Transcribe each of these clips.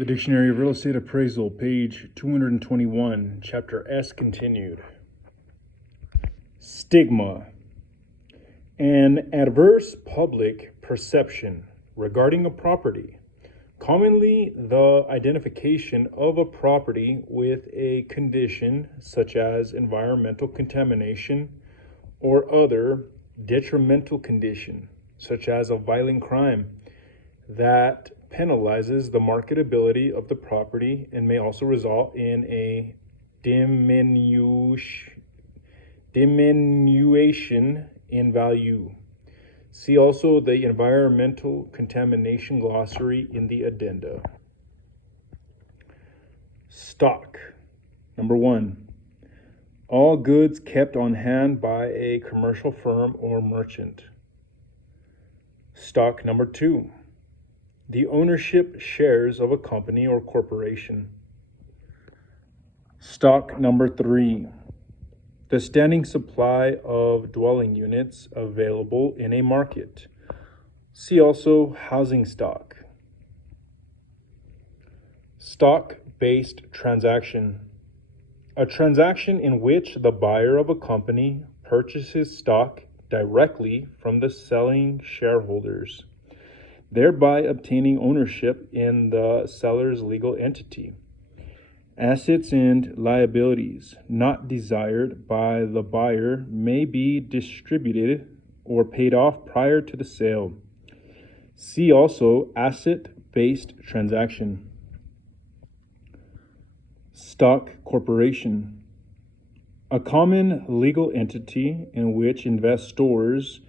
The Dictionary of Real Estate Appraisal, page 221, chapter S continued. Stigma. An adverse public perception regarding a property. Commonly, the identification of a property with a condition such as environmental contamination or other detrimental condition, such as a violent crime, that penalizes the marketability of the property and may also result in a diminution in value. See also the environmental contamination glossary in the addenda. Stock. Number 1. All goods kept on hand by a commercial firm or merchant. Stock. Number 2. The ownership shares of a company or corporation. Stock. Number 3. The standing supply of dwelling units available in a market. See also housing stock. Stock-based transaction. A transaction in which the buyer of a company purchases stock directly from the selling shareholders, thereby obtaining ownership in the seller's legal entity. Assets and liabilities not desired by the buyer may be distributed or paid off prior to the sale. See also asset-based transaction. Stock corporation. A common legal entity in which investors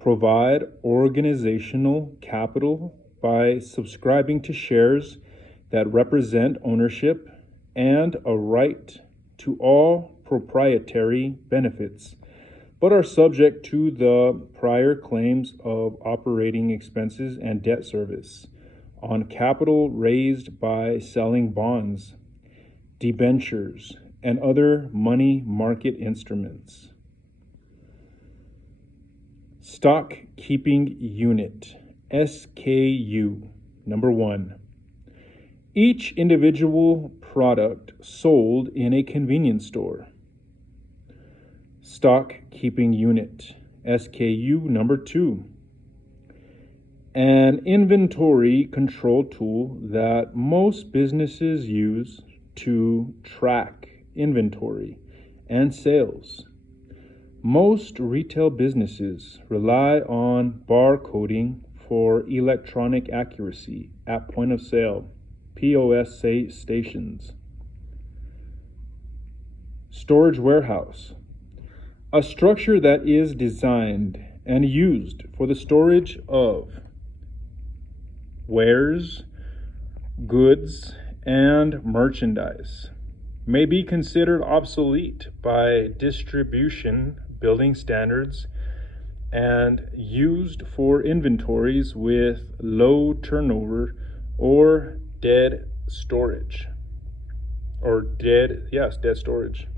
provide organizational capital by subscribing to shares that represent ownership and a right to all proprietary benefits, but are subject to the prior claims of operating expenses and debt service on capital raised by selling bonds, debentures, and other money market instruments. Stock Keeping Unit, SKU. Number 1. Each individual product sold in a convenience store. Stock Keeping Unit, SKU. Number 2. An inventory control tool that most businesses use to track inventory and sales. Most retail businesses rely on barcoding for electronic accuracy at point of sale, POS stations. Storage warehouse. A structure that is designed and used for the storage of wares, goods, and merchandise. May be considered obsolete by distribution building standards and used for inventories with low turnover or dead storage. Dead storage.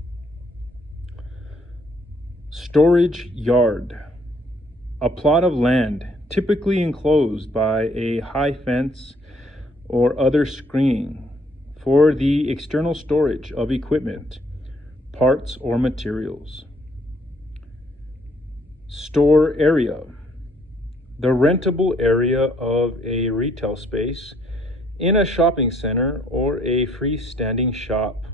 Storage yard. A plot of land typically enclosed by a high fence or other screening for the external storage of equipment, parts, or materials. Store area. The rentable area of a retail space in a shopping center or a freestanding shop.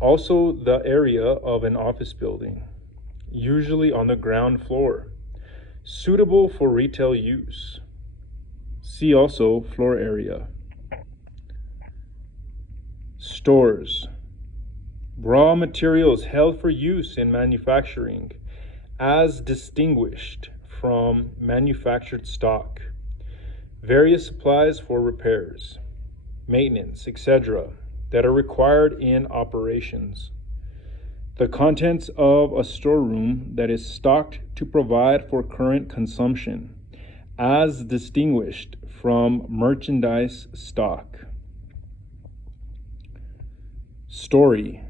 Also the area of an office building, usually on the ground floor, suitable for retail use. See also floor area. Stores. Raw materials held for use in manufacturing, as distinguished from manufactured stock. Various supplies for repairs, maintenance, etc., that are required in operations. The contents of a storeroom that is stocked to provide for current consumption, as distinguished from merchandise stock. Story.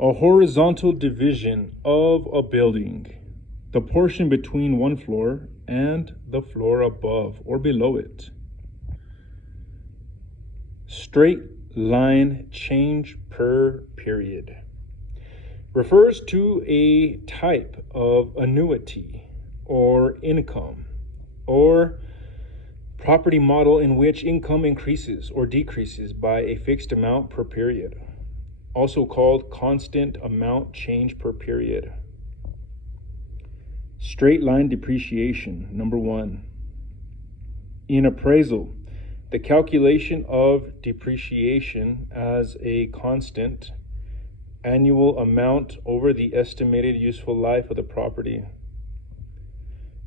A horizontal division of a building, the portion between one floor and the floor above or below it. Straight line change per period refers to a type of annuity or income or property model in which income increases or decreases by a fixed amount per period, also called constant amount change per period. Straight line depreciation, number 1. In appraisal, the calculation of depreciation as a constant annual amount over the estimated useful life of the property.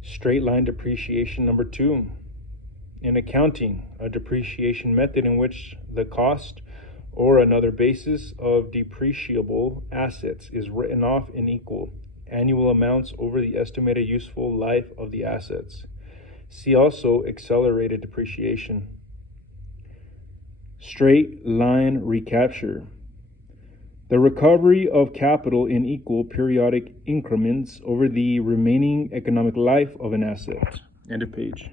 Straight line depreciation, number 2. In accounting, a depreciation method in which the cost or another basis of depreciable assets is written off in equal annual amounts over the estimated useful life of the assets. See also accelerated depreciation. Straight line recapture. The recovery of capital in equal periodic increments over the remaining economic life of an asset. End of page.